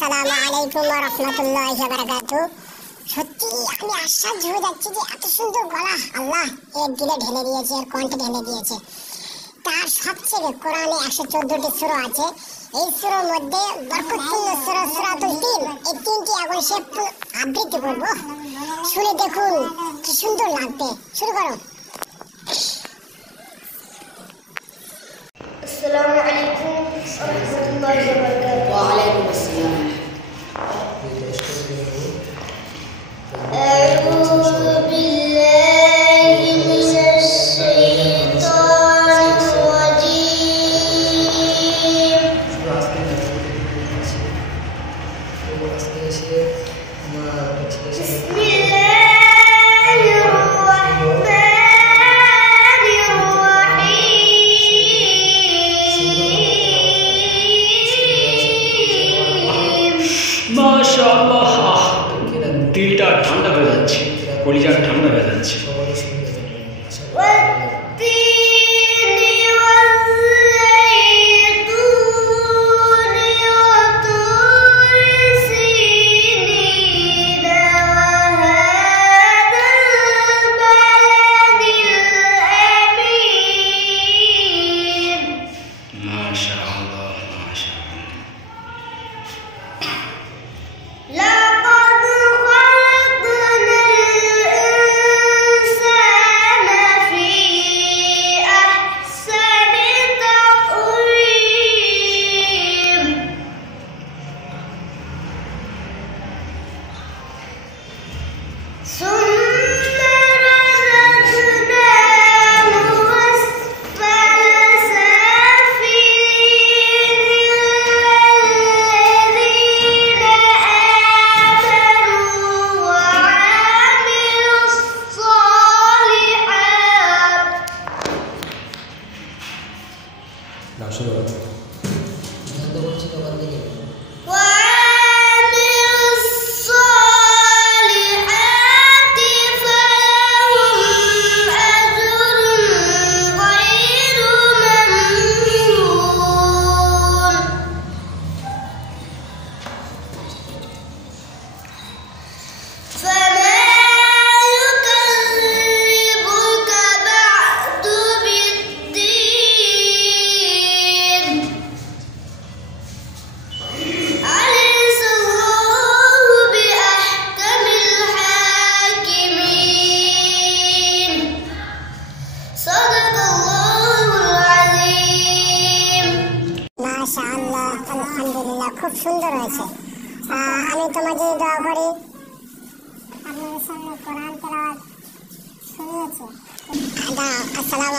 আসসালামু আলাইকুম ওয়া রাহমাতুল্লাহি ওয়া বারাকাতুহু। সত্যি আমি আশ্চর্য হয়ে যাচ্ছি যে এত সুন্দর গলা আল্লাহ এর দিলে ঢেলে দিয়েছে, এর কণ্ঠে ঢেলে দিয়েছে। তার সবচেয়ে কোরআনে 114টি সূরা আছে। এই সূরার মধ্যে বরকতপূর্ণ সূরা সূরাতুল তিন, এই তিনটি এখন সে আবৃত্তি করব। শুনে দেখুন কি সুন্দর লাগবে। শুরু করো। السلام عليكم ورحمة الله وبركاته. وعليكم السلام. أعوذ بالله من الشيطان الرجيم. بسم الله الرحمن মাশাআল্লাহ, দিলটা ঠান্ডা হয়ে যাচ্ছে, কলিজা ঠান্ডা হয়ে যাচ্ছে। মাশাআল্লাহ, আলহামদুলিল্লাহ, খুব সুন্দর হয়েছে। আমি তোমাকে দোয়া করি আপনাদের সামনে কোরআন তেলাওয়াত শুনিয়েছে। আসসালামু